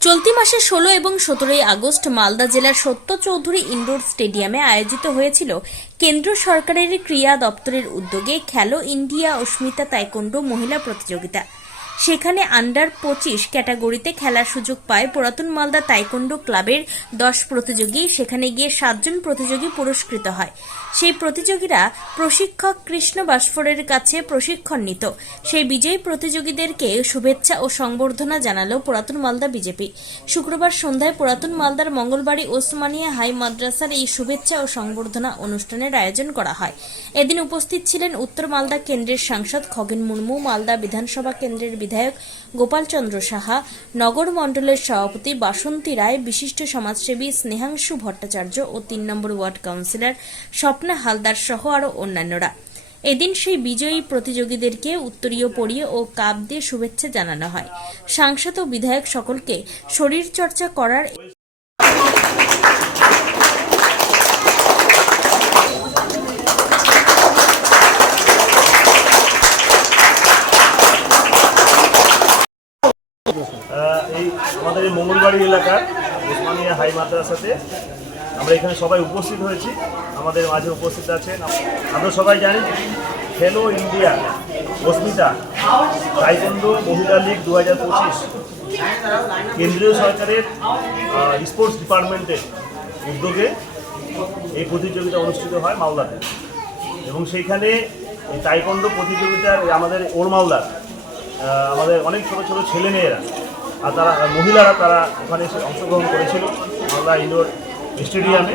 চলতি মাসের ষোলো এবং সতেরোই আগস্ট মালদা জেলার সত্য চৌধুরী ইনডোর স্টেডিয়ামে আয়োজিত হয়েছিল কেন্দ্র সরকারের ক্রীড়া দপ্তরের উদ্যোগে খেলো ইন্ডিয়া অস্মিতা তাইকোন্ডো মহিলা প্রতিযোগিতা। সেখানে আন্ডার পঁচিশ ক্যাটাগরিতে খেলার সুযোগ পায় পুরাতন মালদা তাইকোন্ডো ক্লাবের দশ প্রতিযোগী। সেখানে গিয়ে সাতজন প্রতিযোগী পুরস্কৃত হয়। সেই প্রতিযোগীরা প্রশিক্ষক কৃষ্ণ বাসফোরের কাছে প্রশিক্ষণ নিত সেই বিজয়ী প্রতিযোগীদেরকে শুভেচ্ছা ও সংবর্ধনা জানালো পুরাতন মালদা বিজেপি। শুক্রবার সন্ধ্যায় পুরাতন মালদার মঙ্গলবাড়ি ওসমানিয়া হাই মাদ্রাসার এই শুভেচ্ছা ও সংবর্ধনা অনুষ্ঠানের আয়োজন করা হয়। এদিন উপস্থিত ছিলেন উত্তর মালদা কেন্দ্রের সাংসদ খগেন মুর্মু, মালদা বিধানসভা কেন্দ্রের বিধায়ক গোপালচন্দ্র সাহা, নগর মণ্ডলের সভাপতি বাসন্তী রায়, বিশিষ্ট সমাজসেবী স্নেহাংশু ভট্টাচার্য ও তিন number ward councillor Swapna Haldar সহ আরও অন্যান্যরা। এদিন সেই বিজয়ী প্রতিযোগীদেরকে উত্তরীয় পরিয়ে ও কাপ দিয়ে শুভেচ্ছা জানানো হয়। সাংসদ ও বিধায়ক সকলকে শরীরচর্চা করার এই আমাদের এই মঙ্গলবাড়ি এলাকার ওসমানিয়া হাই মাদ্রাসাতে আমরা এখানে সবাই উপস্থিত হয়েছি। আমাদের মাঝে উপস্থিত আছেন আমরা সবাই জানি খেলো ইন্ডিয়া অস্মিতা, তাইকন্ডো মহিলা লীগ দু হাজার পঁচিশ, কেন্দ্রীয় সরকারের স্পোর্টস ডিপার্টমেন্টের উদ্যোগে এই প্রতিযোগিতা অনুষ্ঠিত হয় মালদাতে। এবং সেইখানে এই তাইকন্ডো প্রতিযোগিতার আমাদের ওর মালদার আমাদের অনেক ছোটো ছোট ছেলেমেয়েরা আর তারা, মহিলারা তারা ওখানে এসে অংশগ্রহণ করেছিল আমরা ইন্ডোর স্টেডিয়ামে।